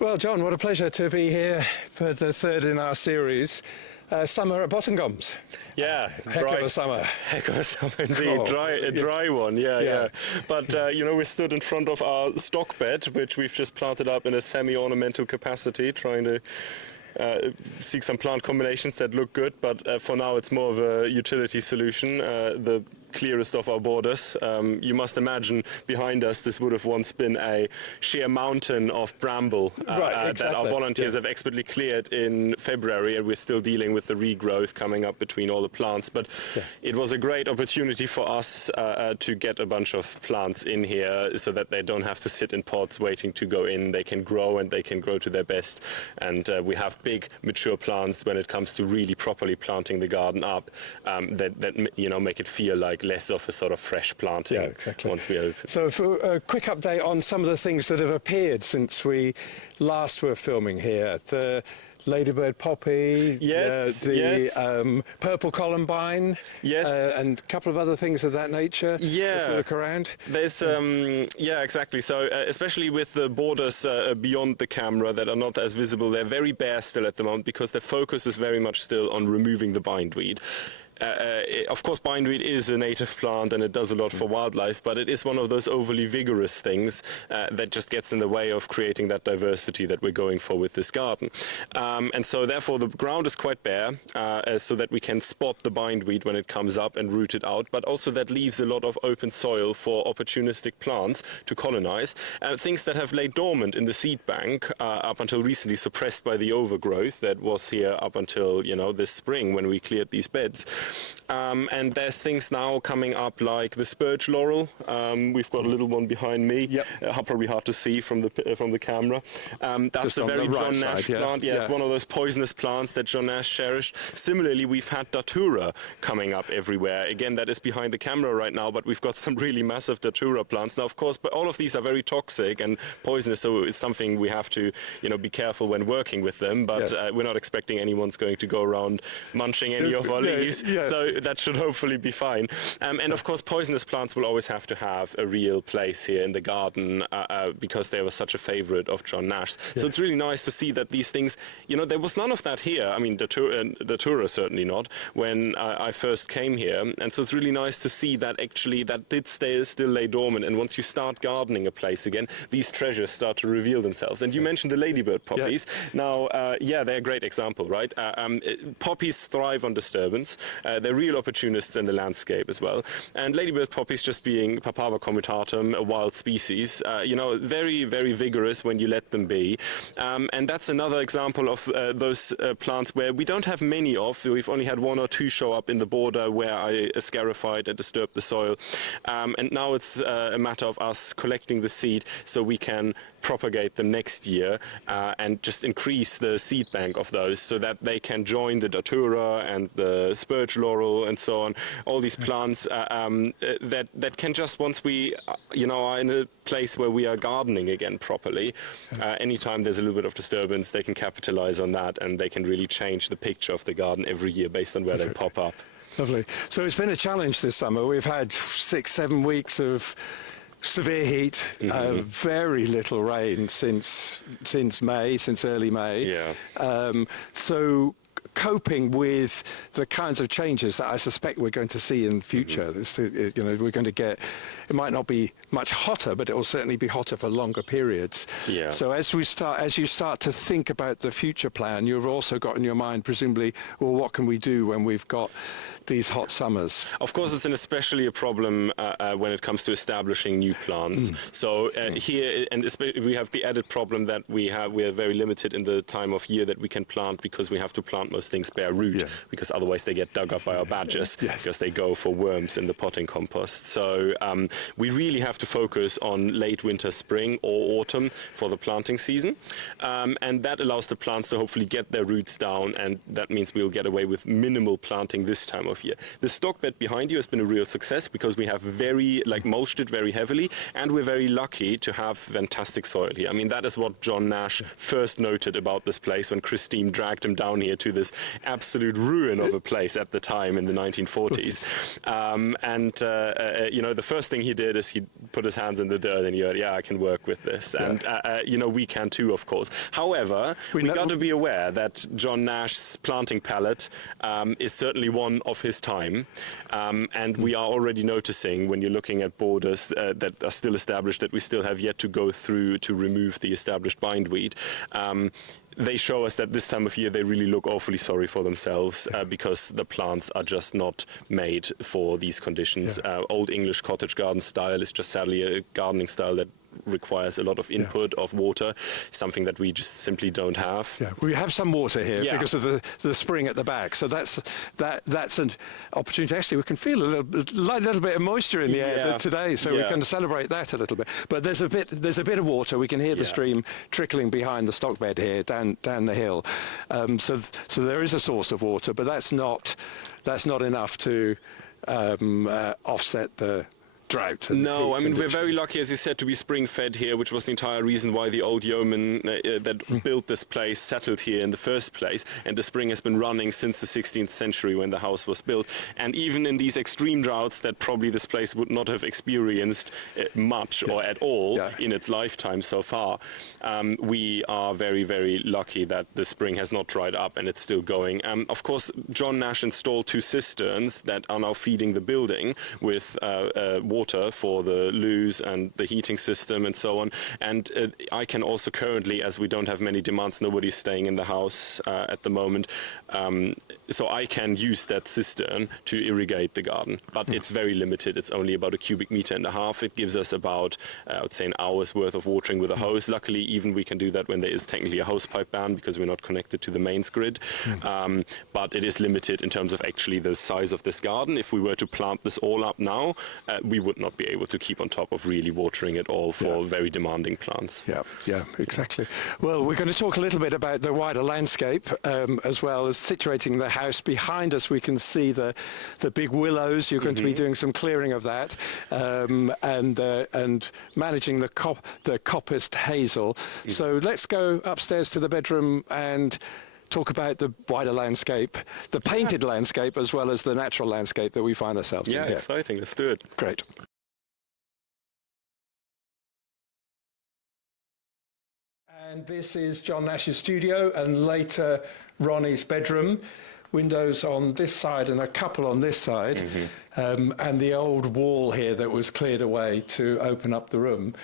Well, John, what a pleasure to be here for the third in our series, Summer at Bottengoms. Yeah, Heck of a summer. Heck of a summer indeed. Cool. Dry one, yeah. But, we stood in front of our stock bed, which we've just planted up in a semi-ornamental capacity, trying to seek some plant combinations that look good, but for now it's more of a utility solution. The clearest of our borders. You must imagine behind us this would have once been a sheer mountain of bramble that our volunteers have expertly cleared in February, and we're still dealing with the regrowth coming up between all the plants. But it was a great opportunity for us to get a bunch of plants in here so that they don't have to sit in pots waiting to go in. They can grow, and they can grow to their best. And we have big mature plants when it comes to really properly planting the garden up that make it feel like less of a sort of fresh planting once we open. So for a quick update on some of the things that have appeared since we last were filming here. The ladybird poppy, the purple columbine, and a couple of other things of that nature. If you look around. There's exactly. So especially with the borders beyond the camera that are not as visible, they're very bare still at the moment because the focus is very much still on removing the bindweed. Of course, bindweed is a native plant and it does a lot for wildlife, but it is one of those overly vigorous things that just gets in the way of creating that diversity that we're going for with this garden. And so therefore the ground is quite bare so that we can spot the bindweed when it comes up and root it out, but also that leaves a lot of open soil for opportunistic plants to colonize. Things that have laid dormant in the seed bank up until recently, suppressed by the overgrowth that was here up until this spring when we cleared these beds. And there's things now coming up like the spurge laurel. We've got a little one behind me. Probably hard to see from the camera. That's a very John Nash plant. It's one of those poisonous plants that John Nash cherished. Similarly, we've had datura coming up everywhere. Again, that is behind the camera right now, but we've got some really massive datura plants. Now, of course, but all of these are very toxic and poisonous, so it's something we have to, be careful when working with them. But we're not expecting anyone's going to go around munching any of our leaves. So that should hopefully be fine. And of course, poisonous plants will always have to have a real place here in the garden because they were such a favorite of John Nash. So it's really nice to see that these things, there was none of that here. I mean, datura certainly not when I first came here. And so it's really nice to see that actually that did still lay dormant. And once you start gardening a place again, these treasures start to reveal themselves. And you mentioned the ladybird poppies. Now, they're a great example, right? Poppies thrive on disturbance. They're real opportunists in the landscape as well. And ladybird poppies, just being Papaver comitatum, a wild species, very, very vigorous when you let them be. And that's another example of those plants where we don't have many of. We've only had one or two show up in the border where I scarified and disturbed the soil. And now it's a matter of us collecting the seed so we can propagate them next year and just increase the seed bank of those so that they can join the datura and the spurge laurel and so on, all these plants that can just, once we are in a place where we are gardening again properly, anytime there's a little bit of disturbance, they can capitalize on that and they can really change the picture of the garden every year based on where they pop up. Lovely. So it's been a challenge this summer. We've had 6-7 weeks of severe heat, very little rain since early May. So coping with the kinds of changes that I suspect we're going to see in the future. We're going to get, it might not be much hotter, but it will certainly be hotter for longer periods. So as you start to think about the future plan, you've also got in your mind, presumably, well, what can we do when we've got these hot summers? Of course, it's especially a problem when it comes to establishing new plants. So here, and we have the added problem that we are very limited in the time of year that we can plant because we have to plant most things bare root because otherwise they get dug up by our badgers because they go for worms in the potting compost. So we really have to focus on late winter, spring or autumn for the planting season. And that allows the plants to hopefully get their roots down, and that means we'll get away with minimal planting this time of here. The stock bed behind you has been a real success because we have mulched it very heavily, and we're very lucky to have fantastic soil here. I mean, that is what John Nash first noted about this place when Christine dragged him down here to this absolute ruin of a place at the time in the 1940s. The first thing he did is he put his hands in the dirt and he heard, I can work with this. And, we can too, of course. However, we got to be aware that John Nash's planting palette is certainly one of his time. And we are already noticing when you're looking at borders that are still established that we still have yet to go through to remove the established bindweed. They show us that this time of year they really look awfully sorry for themselves because the plants are just not made for these conditions. Old English cottage garden style is just sadly a gardening style that requires a lot of input of water, something that we just simply don't have. We have some water here because of the spring at the back, so that's an opportunity. Actually, we can feel a little bit of moisture in the air today, so we can celebrate that a little bit. But there's a bit of water. We can hear the stream trickling behind the stock bed here down the hill. So there is a source of water, but that's not enough to offset the drought. No, I mean, we're very lucky, as you said, to be spring-fed here, which was the entire reason why the old yeomen that built this place settled here in the first place. And the spring has been running since the 16th century when the house was built. And even in these extreme droughts that probably this place would not have experienced much or at all in its lifetime so far, we are very, very lucky that the spring has not dried up and it's still going. Of course, John Nash installed 2 cisterns that are now feeding the building with water for the loos and the heating system and so on. And I can also currently, as we don't have many demands, nobody's staying in the house at the moment, so I can use that cistern to irrigate the garden. But it's very limited. It's only about 1.5 cubic meters. It gives us about, I would say, an hour's worth of watering with a hose. Luckily, even we can do that when there is technically a hosepipe ban because we're not connected to the mains grid. But it is limited in terms of actually the size of this garden. If we were to plant this all up now, we would not be able to keep on top of really watering it all for very demanding plants. Yeah, exactly. Well, we're going to talk a little bit about the wider landscape as well as situating the house. Behind us, we can see the big willows. You're going to be doing some clearing of that and managing the coppiced hazel. So let's go upstairs to the bedroom and talk about the wider landscape, the painted landscape, as well as the natural landscape that we find ourselves in here. Yeah, exciting. Let's do it. Great. And this is John Nash's studio and later Ronnie's bedroom. Windows on this side and a couple on this side, and the old wall here that was cleared away to open up the room.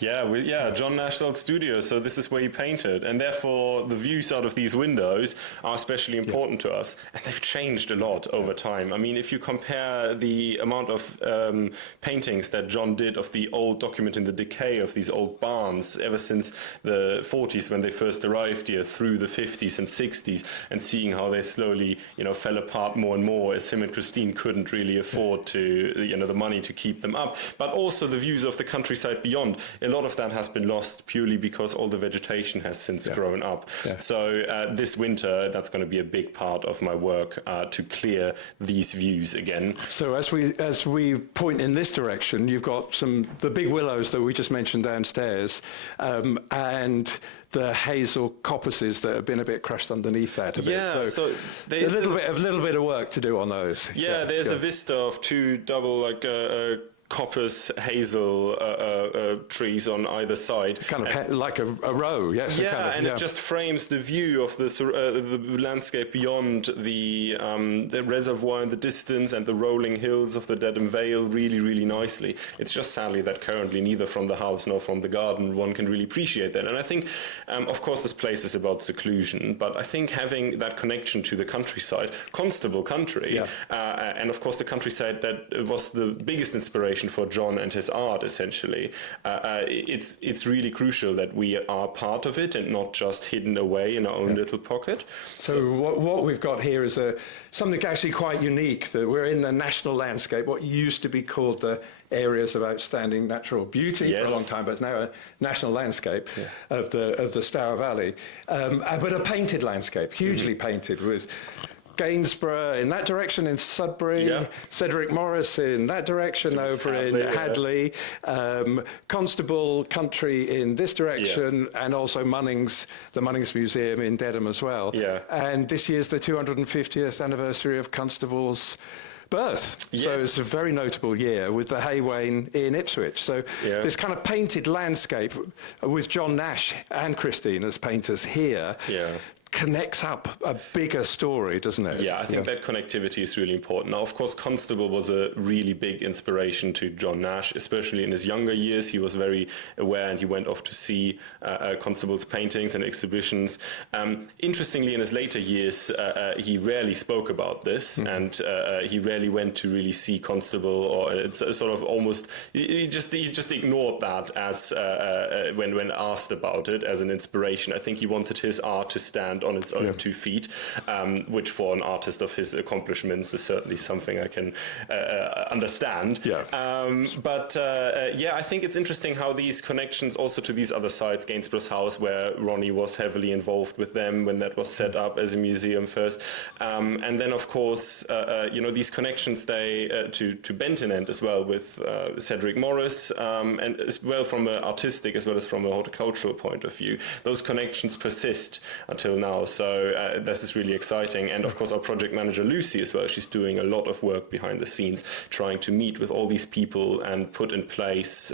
John Nash's old studio, so this is where he painted, and therefore the views out of these windows are especially important to us, and they've changed a lot over time. I mean, if you compare the amount of paintings that John did of the old documenting the decay of these old barns ever since the 40s when they first arrived here through the 50s and 60s, and seeing how they slowly, fell apart more and more as him and Christine couldn't really afford to, the money to keep them up. But also the views of the countryside beyond. A lot of that has been lost purely because all the vegetation has since grown up. So this winter, that's going to be a big part of my work to clear these views again. So as we point in this direction, you've got the big willows that we just mentioned downstairs, and the hazel coppices that have been a bit crushed underneath that a bit. So there's a little bit of work to do on those. There's a vista of 2 double coppice hazel trees on either side. Kind of like a row, yes. It just frames the view of the landscape beyond the reservoir in the distance and the rolling hills of the Dedham Vale really, really nicely. It's just sadly that currently neither from the house nor from the garden one can really appreciate that. And I think, of course, this place is about seclusion, but I think having that connection to the countryside, Constable country, and of course the countryside that was the biggest inspiration for John and his art, essentially. It's really crucial that we are part of it and not just hidden away in our own little pocket. So what we've got here is something actually quite unique, that we're in the national landscape, what used to be called the areas of outstanding natural beauty for a long time, but it's now a national landscape of the Stour Valley, but a painted landscape, hugely painted, with Gainsborough in that direction in Sudbury, Cedric Morris in that direction over in Hadley, Constable country in this direction, and also Munnings, the Munnings Museum in Dedham as well. And this year's the 250th anniversary of Constable's birth. So it's a very notable year with the Haywain in Ipswich. So this kind of painted landscape with John Nash and Christine as painters here connects up a bigger story, doesn't it? Yeah, I think that connectivity is really important. Now, of course, Constable was a really big inspiration to John Nash, especially in his younger years. He was very aware, and he went off to see Constable's paintings and exhibitions. Interestingly, in his later years, he rarely spoke about this, and he rarely went to really see Constable, or it's sort of almost, he just ignored that as when asked about it as an inspiration. I think he wanted his art to stand on its own 2 feet, which for an artist of his accomplishments is certainly something I can understand. I think it's interesting how these connections also to these other sites, Gainsborough's house, where Ronnie was heavily involved with them when that was set up as a museum first, and then of course these connections to Benton End as well with Cedric Morris, and as well from an artistic as well as from a horticultural point of view. Those connections persist until now. So this is really exciting. And of course, our project manager, Lucy, as well, she's doing a lot of work behind the scenes, trying to meet with all these people and put in place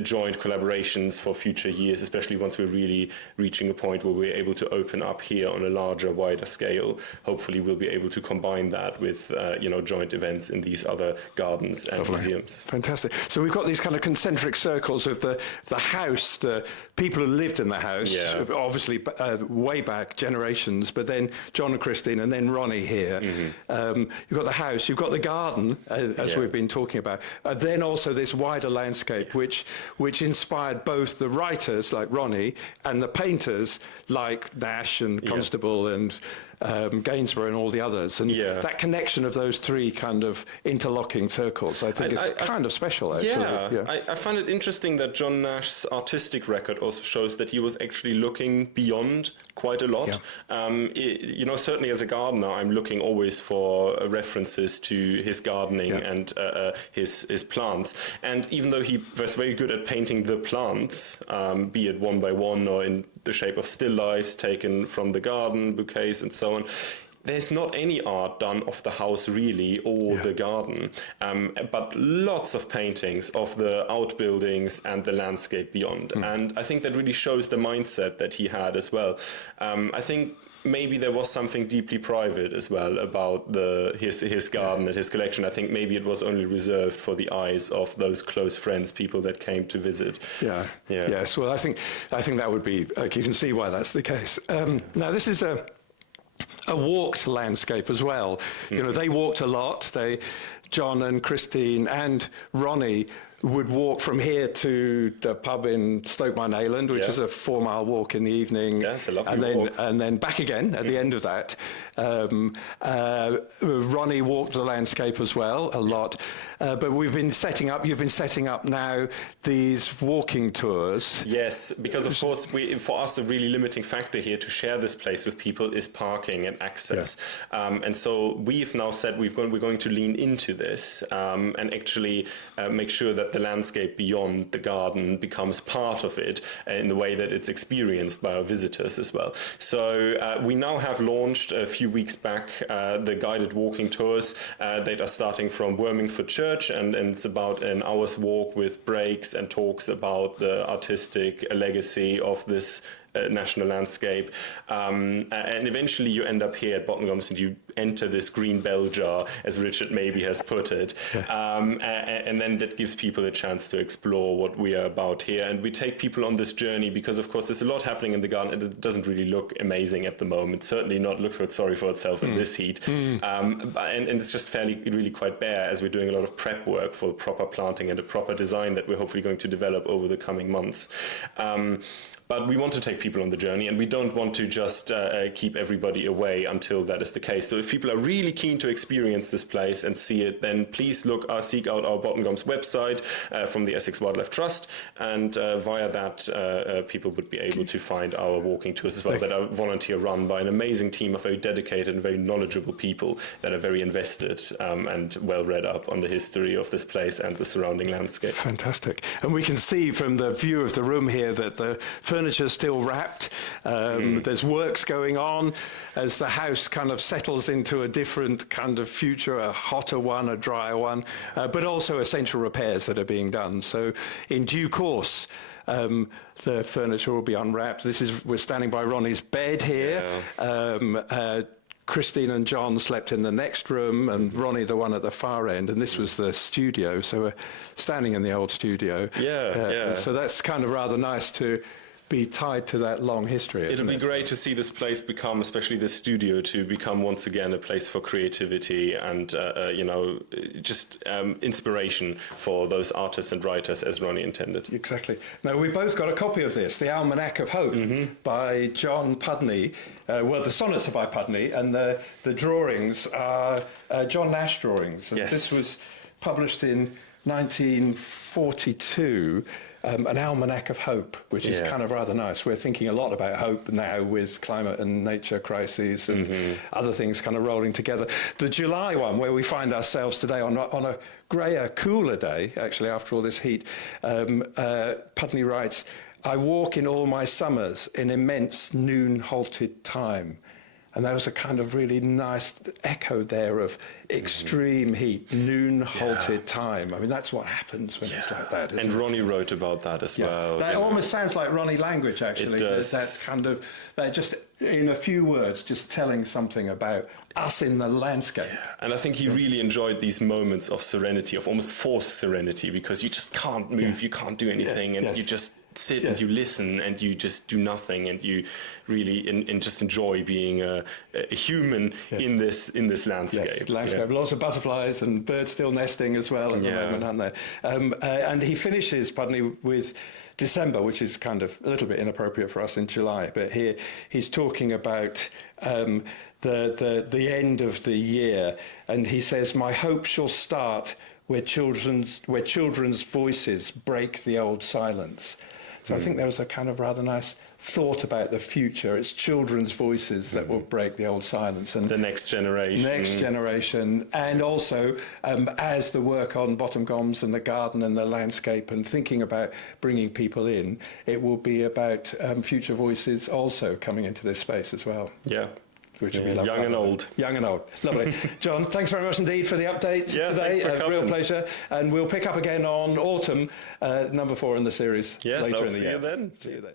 joint collaborations for future years, especially once we're really reaching a point where we're able to open up here on a larger, wider scale. Hopefully, we'll be able to combine that with, joint events in these other gardens and museums. Fantastic. So we've got these kind of concentric circles of the house, the people who lived in the house, obviously way back generations, but then John and Christine, and then Ronnie here. You've got the house, you've got the garden, as we've been talking about. Then also this wider landscape, which inspired both the writers like Ronnie and the painters like Nash and Constable and Gainsborough and all the others. And that connection of those three kind of interlocking circles, I think is kind of special, actually. I find it interesting that John Nash's artistic record also shows that he was actually looking beyond quite a lot. Certainly as a gardener, I'm looking always for references to his gardening and his plants. And even though he was very good at painting the plants, be it one by one or in the shape of still lifes taken from the garden, bouquets and so on, there's not any art done of the house really or the garden, but lots of paintings of the outbuildings and the landscape beyond. And I think that really shows the mindset that he had as well. I think maybe there was something deeply private as well about his garden and his collection. I think maybe it was only reserved for the eyes of those close friends, people that came to visit. Yes. Well, I think that would be. You can see why that's the case. Now, this is a walked landscape as well. They walked a lot. John and Christine and Ronnie would walk from here to the pub in Stoke-Mine-Ayland, which is a 4-mile walk in the evening. Yeah, it's a lovely walk. And then back again at the end of that. Ronnie walked the landscape as well a lot. But you've been setting up now these walking tours. Yes, because of course, for us, a really limiting factor here to share this place with people is parking and access. And so we've now said we're going to lean into this and actually make sure that the landscape beyond the garden becomes part of it in the way that it's experienced by our visitors as well. So we now have launched a few weeks back the guided walking tours that are starting from Wormingford Church, and it's about an hour's walk with breaks and talks about the artistic legacy of this national landscape, and eventually you end up here at Bottengems and you enter this green bell jar, as Richard maybe has put it, and then that gives people a chance to explore what we are about here. And we take people on this journey because, of course, there's a lot happening in the garden and it doesn't really look amazing at the moment. Certainly not looks quite sorry for itself in this heat, and it's just really quite bare, as we're doing a lot of prep work for proper planting and a proper design that we're hopefully going to develop over the coming months. but we want to take people on the journey, and we don't want to just keep everybody away until that is the case. So if people are really keen to experience this place and see it, then please seek out our Bottengems website from the Essex Wildlife Trust, and via that people would be able to find our walking tours as well, that are volunteer run by an amazing team of very dedicated and very knowledgeable people that are very invested and well read up on the history of this place and the surrounding landscape. Fantastic. And we can see from the view of the room here that the furniture is still wrapped. There's works going on as the house kind of settles into a different kind of future, a hotter one, a drier one, but also essential repairs that are being done. So in due course, the furniture will be unwrapped. We're standing by Ronnie's bed here. Yeah. Christine and John slept in the next room, and Ronnie the one at the far end, and this was the studio, so we're standing in the old studio. So that's kind of rather nice to be tied to that long history. It'll be great to see this place become, especially the studio, to become once again a place for creativity and just inspiration for those artists and writers, as Ronnie intended. Exactly. Now we both got a copy of this, the Almanack of Hope by John Pudney. Well, the sonnets are by Pudney, and the drawings are John Nash drawings. And this was published in 1942. An Almanack of Hope, which is kind of rather nice. We're thinking a lot about hope now with climate and nature crises and other things kind of rolling together. The July one, where we find ourselves today on a greyer, cooler day, actually, after all this heat, Pudney writes, "I walk in all my summers in immense noon-halted time." And there was a kind of really nice echo there of extreme heat, noon-halted time. I mean, that's what happens when it's like that, isn't and it? Ronnie wrote about that as well. That almost sounds like Ronnie language, actually. It does. That just, in a few words, just telling something about us in the landscape. And I think he really enjoyed these moments of serenity, of almost forced serenity, because you just can't move, you can't do anything, and you just sit and you listen and you just do nothing, and you really and just enjoy being a human in this landscape. Landscape. Lots of butterflies and birds still nesting as well at the moment, aren't there? And he finishes Pudney with December, which is kind of a little bit inappropriate for us in July, but here he's talking about the end of the year, and he says, "My hope shall start where children's voices break the old silence." So I think there was a kind of rather nice thought about the future. It's children's voices that will break the old silence. And the next generation. And also, as the work on Bottengoms and the garden and the landscape and thinking about bringing people in, it will be about future voices also coming into this space as well. Yeah. Which would be lovely. Young and old. Young and old. Lovely. John, thanks very much indeed for the update today. Thanks for coming. Real pleasure. And we'll pick up again on autumn, number 4 in the series later in the year. See you then. See you then.